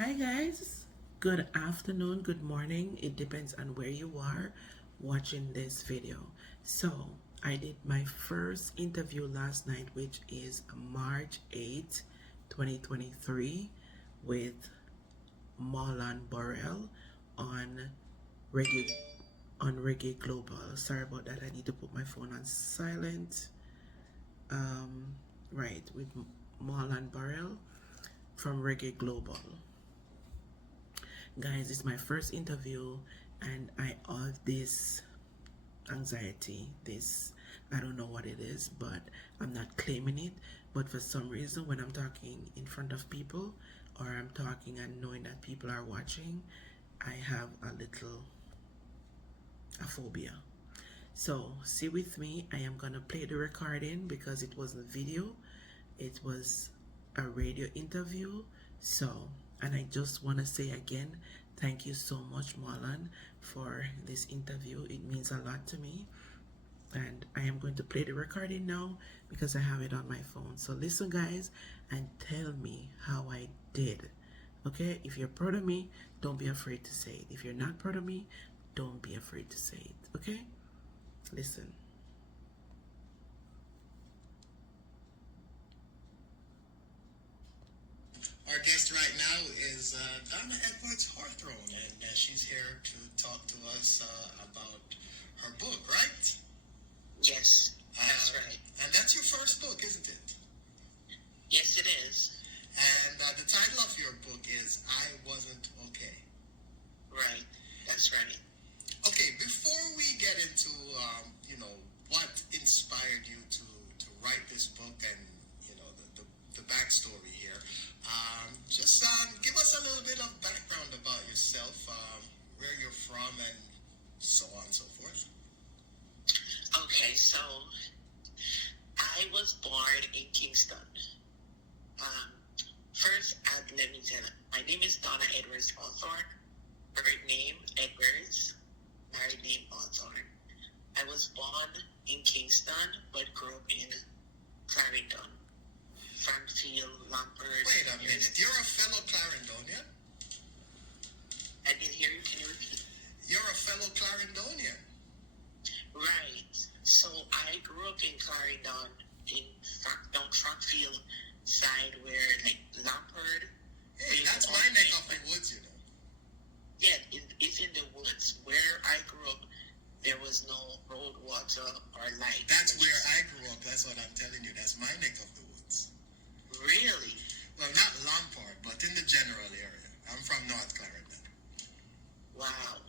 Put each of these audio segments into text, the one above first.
Hi guys, good afternoon, good morning. It depends on where you are watching this video. So, I did my first interview last night, which is March 8th, 2023, with Marlon Borrell on Reggae Reggae Global. Sorry about that. I need to put my phone on silent. Um, right, with Marlon Borrell from Reggae Global. Guys, it's my first interview and I have this anxiety. This, I don't know what it is, but I'm not claiming it. But for some reason, when I'm talking in front of people or I'm talking and knowing that people are watching, I have a little a phobia. So, see with me, I am gonna play the recording because it wasn't video, it was a radio interview. So, and I just want to say again, thank you so much, Marlon, for this interview. It means a lot to me. And I am going to play the recording now because I have it on my phone. So, listen, guys, and tell me how I did. Okay? If you're proud of me, don't be afraid to say it. If you're not proud of me, don't be afraid to say it. Okay? Listen. Our guest right now is Donna Edwards Hawthorne, and she's here to talk to us about her book, right? Yes, that's right. And that's your first book, isn't it? Yes, it is. And the title of your book is I Wasn't Okay. Right, that's right. Okay, before we get into, what inspired you to write this book and, the backstory here, just give us a little bit of background about yourself, where you're from, and so on and so forth. Okay, so I was born in Kingston. Um, First, let me tell you, my name is Donna Edwards Hawthorne. Birth name Edwards, married name Hawthorne. I was born in Kingston, but grew up in Clarendon, Frankfield, Lampert. Wait a minute, you're a fellow Clarendonian? I didn't hear you. Can you repeat? You're a fellow Clarendonian? Right. So I grew up in Clarendon, in Frankfield side, where like Lampert. Hey, that's my neck of the woods, you know. Yeah, it's in the woods. Where I grew up, there was no road, water, or light. That's where I grew up. That's what I'm telling you. That's my neck of the woods. Really? Well, not Lampard, but in the general area. I'm from North Clarendon. Wow.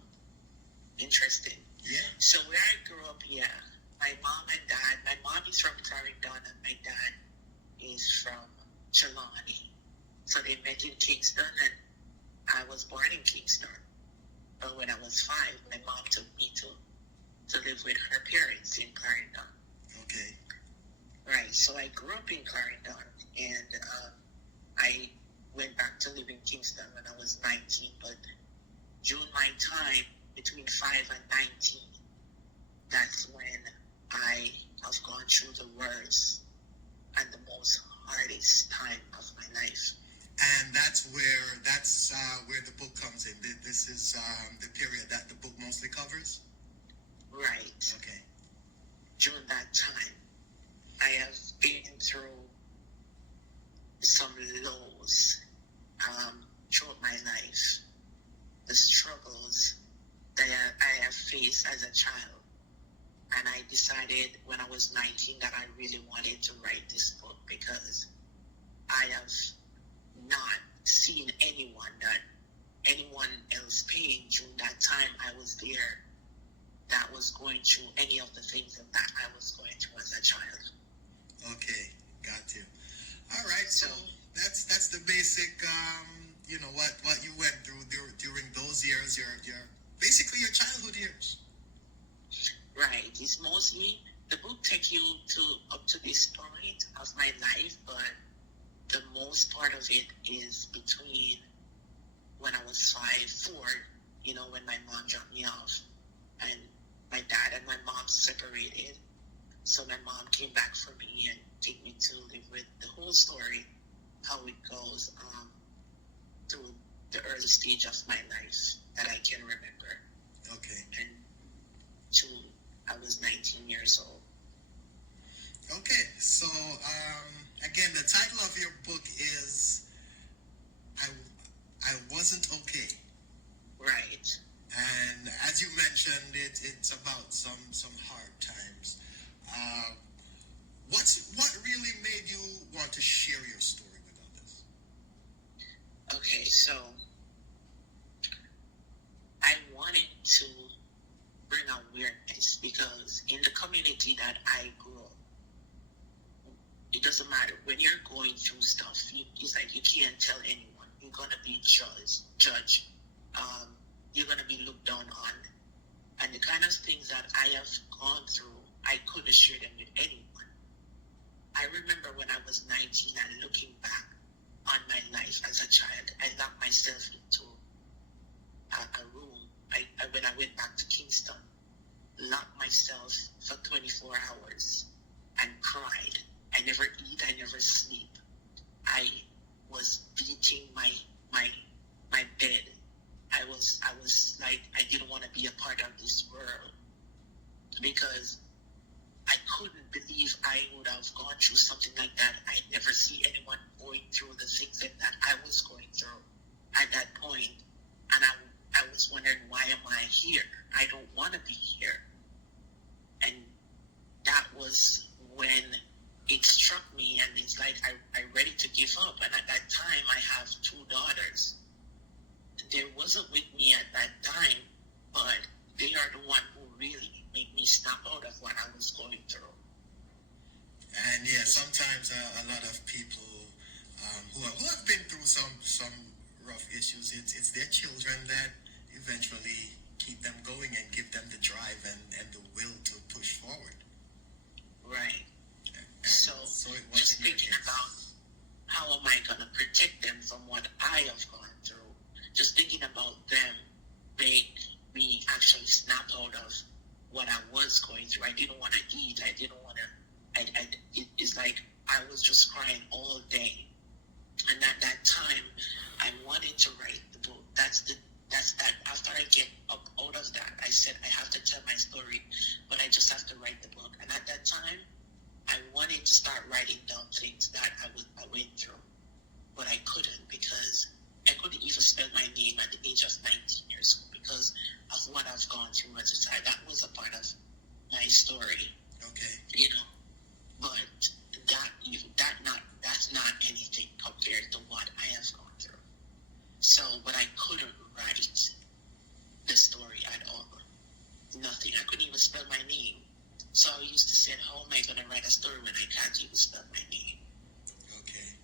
Interesting. Yeah. So where I grew up, yeah, my mom and dad, my mom is from Clarendon and my dad is from Trelawney. So they met in Kingston and I was born in Kingston. But when I was 5, my mom took me to live with her parents in Clarendon. Okay. Right, so I grew up in Clarendon and I went back to live in Kingston when I was 19. But during my time between 5 and 19, that's when I have gone through the worst and the most hardest time of my life. And that's where the book comes in. This is the period that the book mostly covers? Right. Okay. During that time, I have been through some lows throughout my life. The struggles that I have faced as a child. And I decided when I was 19 that I really wanted to write this book because I have not seen anyone else pain during that time I was there that was going through any of the things that I was going through as a child. Okay, got you. All right, so that's the basic, what you went through during those years, your basically your childhood years. Right. It's mostly the book takes you up to this point of my life, but the most part of it is between when I was 5, 4, when my mom dropped me off and my dad and my mom separated. So my mom came back for me and take me to live with the whole story, how it goes through the stage of my life that I can remember. Okay. And to I was 19 years old. Okay. So again, the title of your book is I wasn't okay. Right. And as you mentioned, it's about some hard times. Uh, what really made you want to share your story with others? Okay, so I wanted to bring awareness because in the community that I grew up, it doesn't matter when you're going through stuff. It's like you can't tell anyone. You're gonna be judged. You're gonna be looked down on, and the kind of things that I have gone through, I couldn't share them with anyone. I remember when I was 19 and looking back on my life as a child, I locked myself into a room. When I went back to Kingston, locked myself for 24 hours and cried. I never eat, I never sleep. I was beating my bed. I was like I didn't want to be a part of this world because I couldn't believe I would have gone through something like that. I never see anyone going through the things that I was going through at that point. And I was wondering, why am I here? I don't want to be here. And that was when it struck me, and it's like I ready to give up. And at that time, I have 2 daughters. They wasn't with me at that time, but they are the one who really made me snap out of what I was going through. And yeah, sometimes a lot of people who have been through some rough issues, it's their children that eventually keep them going and give them the drive and the will to push forward. Right. And So it just wasn't your thinking case. about how am I gonna protect them from what I have gone through. Just thinking about them made me actually snap out of what I was going through. I didn't want to eat. I didn't want to. It's like I was just crying all day. And at that time, I wanted to write the book. That's that. After I get up out of that, I said I have to tell my story, but I just have to write the book. And at that time, I wanted to start writing down things that I went through, but I couldn't because I couldn't even spell my name at the age of 19 years old because of what I've gone through as a child. That was a part of my story. Okay. You know, but that's not anything compared to what I have gone through. So, but I couldn't write the story at all. Nothing. I couldn't even spell my name. So I used to say, how am I going to write a story when I can't even spell my name? Okay.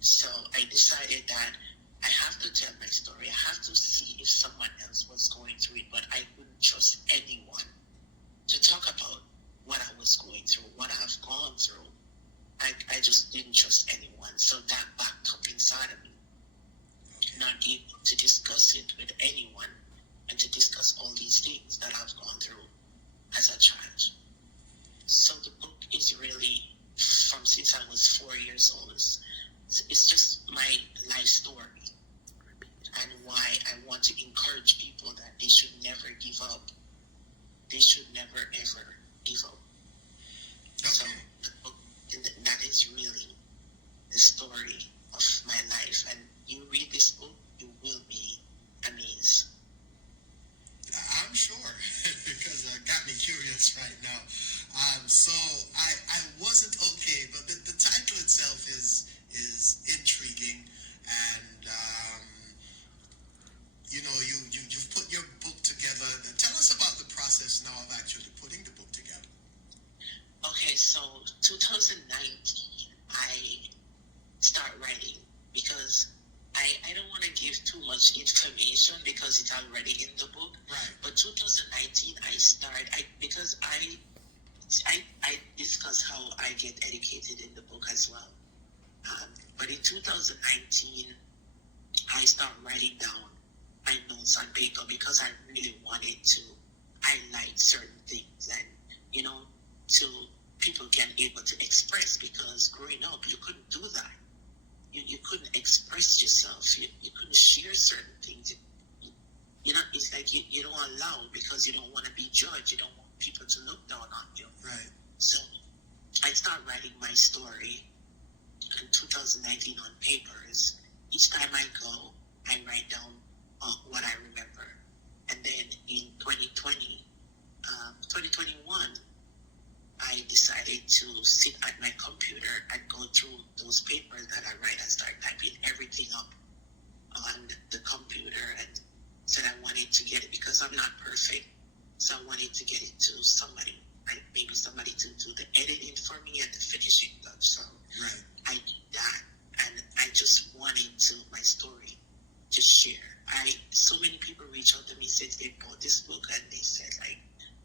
So I decided that I have to tell my story. I have to see if someone else was going through it, but I wouldn't trust anyone to talk about what I was going through, what I've gone through. I just didn't trust anyone. So that backed up inside of me. Okay. Not able to discuss it with anyone and to discuss all these things that I've gone through as a child. So the book is really from since I was 4 years old. It's just my life story and why I want to encourage people that they should never give up. They should never ever give up. Okay. So the book, that is really the story of my life. And you read this book, you will be amazed. I'm sure because it got me curious right now. So I wasn't okay, but the title itself is intriguing, and you've put your book together. Tell us about the process now of actually putting the book together. Okay, so 2019, I start writing because I don't want to give too much information because it's already in the book. Right. But 2019, because I discuss how I get educated in the book as well. But in 2019, I start writing down my notes on paper because I really wanted to highlight certain things and, to people can able to express because growing up, you couldn't do that. you couldn't express yourself. You couldn't share certain things. You know, it's like you don't allow because you don't want to be judged. You don't want people to look down on you. Right. So I started writing my story in 2019 on papers. Each time I go, I write down what I remember. And then in 2021, I decided to sit at my computer and go through those papers that I write and start typing everything up on the computer, and said I wanted to get it because I'm not perfect. So I wanted to get it to somebody, like maybe somebody to do the editing for me and the finishing touch. So Right. I did that, and I just wanted my story to share. So many people reach out to me since they bought this book, and they said, like,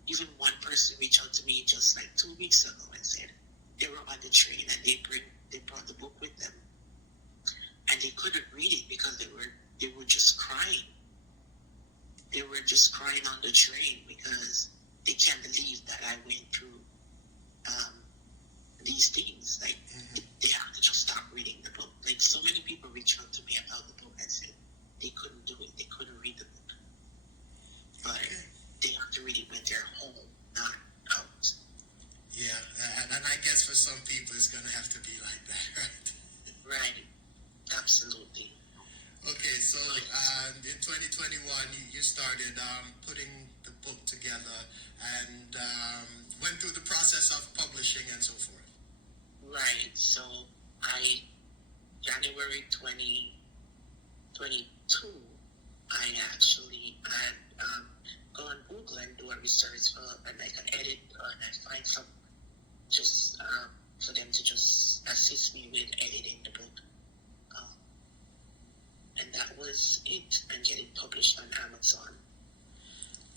even one person reached out to me just like 2 weeks ago and said they were on the train and they brought the book with them, and they couldn't read it because they were just crying. They were just crying on the train because they can't believe that I went through these things. Like, they have to just stop reading the book. Like, so many people reach out to me about the book and said they couldn't do it. They couldn't read the book. But they have to read it when they're home, not out. Yeah, and I guess for some people it's gonna have to be like that, right? Right. Absolutely. Okay, so in 2021 you started putting the book together and went through the process of publishing and so forth. Right. So January 2022, I actually had go on Google and do a research and I can edit and I find some just for them to just assist me with editing the book. And that was it, and get it published on Amazon.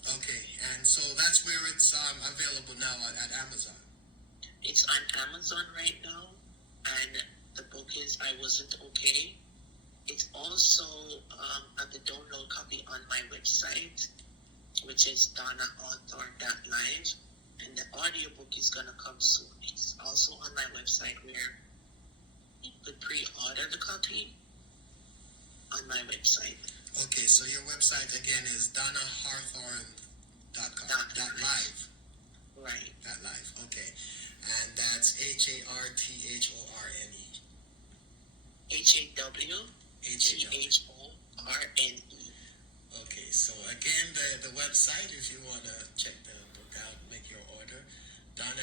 Okay, and so that's where it's available now at Amazon. It's on Amazon right now, and the book is I Wasn't Okay. It's also at the download copy on my website, which is donnaauthor.live, and the audiobook is going to come soon. It's also on my website where you could pre-order the copy on my website. Okay, so your website again is donnaharthorne.com.live. Right. .live. Okay, and that's HARTHORNE. HAWTHORNE. Okay, so again, the website, if you want to check the book out, make your order, Donna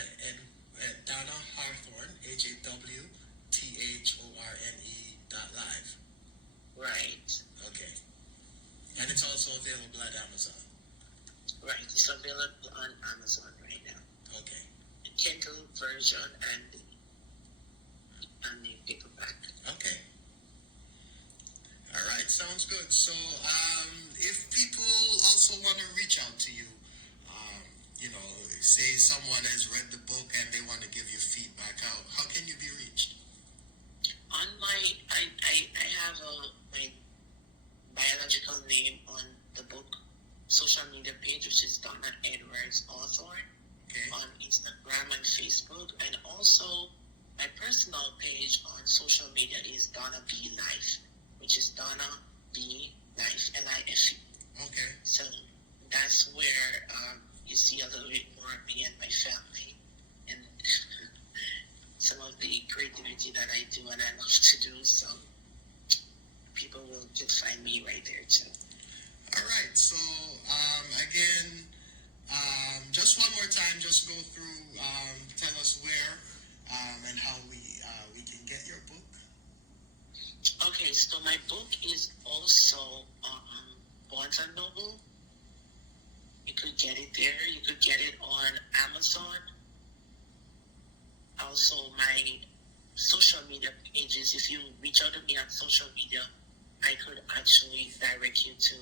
Harthorne, HAWTHORNE.live. Right. Okay, and it's also available at Amazon. Right. It's available on Amazon right now. Okay. The Kindle version and the paperback. Okay. All right, sounds good. So, if people also want to reach out to you, say someone has read the book and they want to give you feedback, how can you be reached? On my, I have my biological name on the book social media page, which is Donna Edwards Author, on Instagram and Facebook, and also my personal page on social media is Donna B Life, which is Donna B Life, LIFE. Okay. So that's where you see a little bit more of me and my family, and some of the creativity that I do and I love to do. So people will just find me right there too. All right. So again, just one more time, just go through, tell us where and how we can get your book. Okay, so my book is also on Barnes and Noble. You could get it there. You could get it on Amazon. Also, my social media pages. If you reach out to me on social media, I could actually direct you to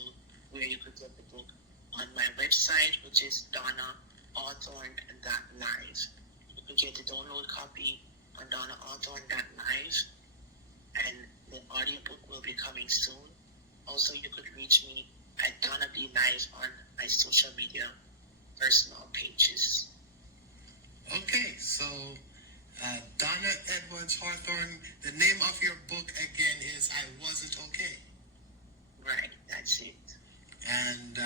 where you could get the book on my website, which is donnaauthorne.live. You could get the download copy on donnaauthorne.live, and the audiobook will be coming soon. Also, you could reach me at Donna B Live on my social media personal pages. Okay, so Donna Edwards Hawthorne. The name of your book again is I Wasn't Okay. Right, that's it. And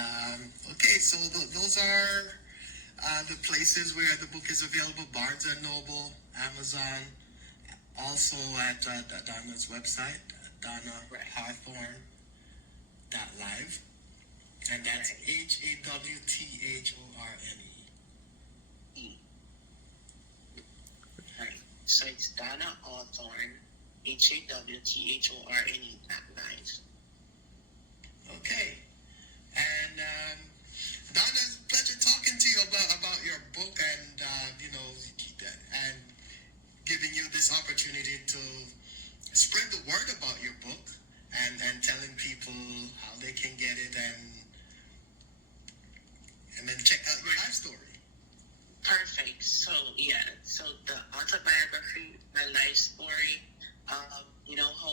okay, so those are the places where the book is available: Barnes and Noble, Amazon, also at Donna's website, DonnaHawthorne.live, and that's HAWTHORNE. Right. So it's Donna Hawthorne, HAWTHORNE.live. Okay. And Donna, it's a pleasure talking to you about your book and and giving you this opportunity to spread the word about your book and telling people how they can get it and then check out your life story. Perfect. So yeah, so the autobiography, my life story, how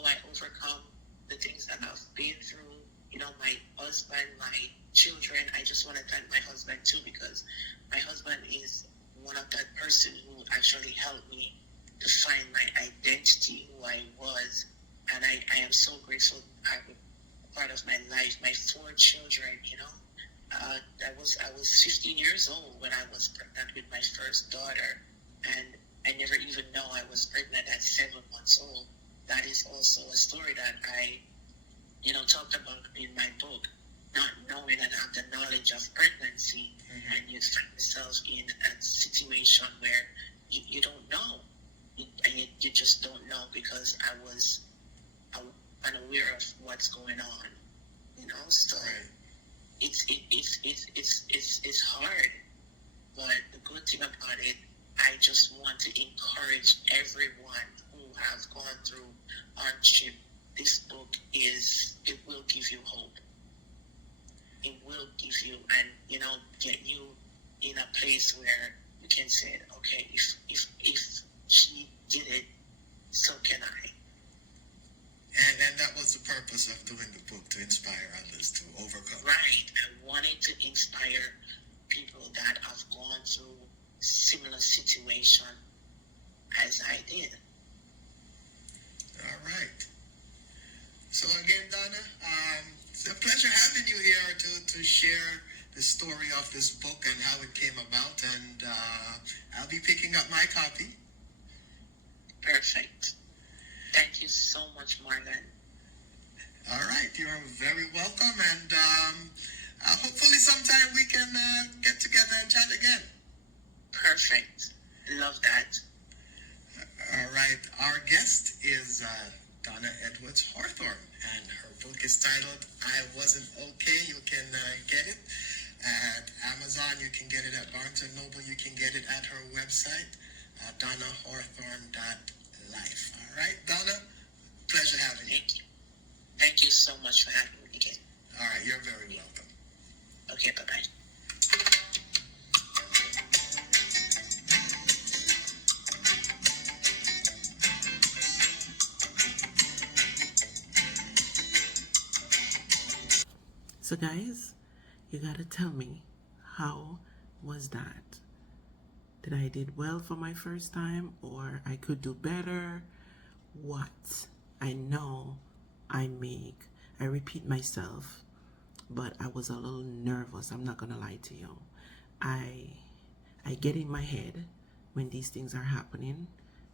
I overcome the things that I've been through, my husband, my children. I just want to thank my husband too, because my husband is one of that person who actually helped me to find my identity, who I was, and I am so grateful I'm a part of my life. My 4 children, I was 15 years old when I was pregnant with my first daughter, and I never even know I was pregnant at 7 months old. That is also a story that I, talked about in my book. Not knowing and have the knowledge of pregnancy, and you find yourself in a situation where you don't know, and you just don't know, because I was unaware of what's going on. So it's hard, but the good thing about it, I just want to encourage everyone who have gone through hardship. This book it will give you hope. It will give you, and get you in a place where you can say, okay, if she did it, so can I. And that was the purpose of doing the book, to inspire others to overcome. Right. I wanted to inspire people that have gone through similar situation as I did. All right. So again, Donna, it's a pleasure having you here to share the story of this book and how it came about. And I'll be picking up my copy. Perfect. Thank you so much, Marlon. All right. You're very welcome. And hopefully sometime we can get together and chat again. Perfect. Love that. All right. Our guest is Donna Edwards Hawthorne, and her book is titled I Wasn't Okay. You can get it at Amazon. You can get it at Barnes & Noble. You can get it at her website, DonnaHawthorne.life. All right, Donna, pleasure having you. Thank you. Thank you so much for having me again. All right, you're very welcome. Okay, bye-bye. So guys, you gotta tell me, how was that? Did I did well for my first time, or I could do better? What? I know I repeat myself, but I was a little nervous. I'm not gonna lie to you. I get in my head when these things are happening.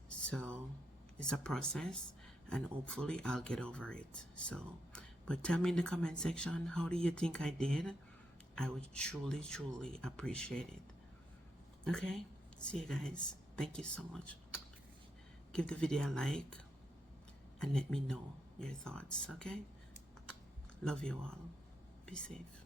So it's a process, and hopefully I'll get over it. So, but tell me in the comment section, how do you think I did? I would truly, truly appreciate it. Okay? See you guys. Thank you so much. Give the video a like and let me know your thoughts, okay? Love you all. Be safe.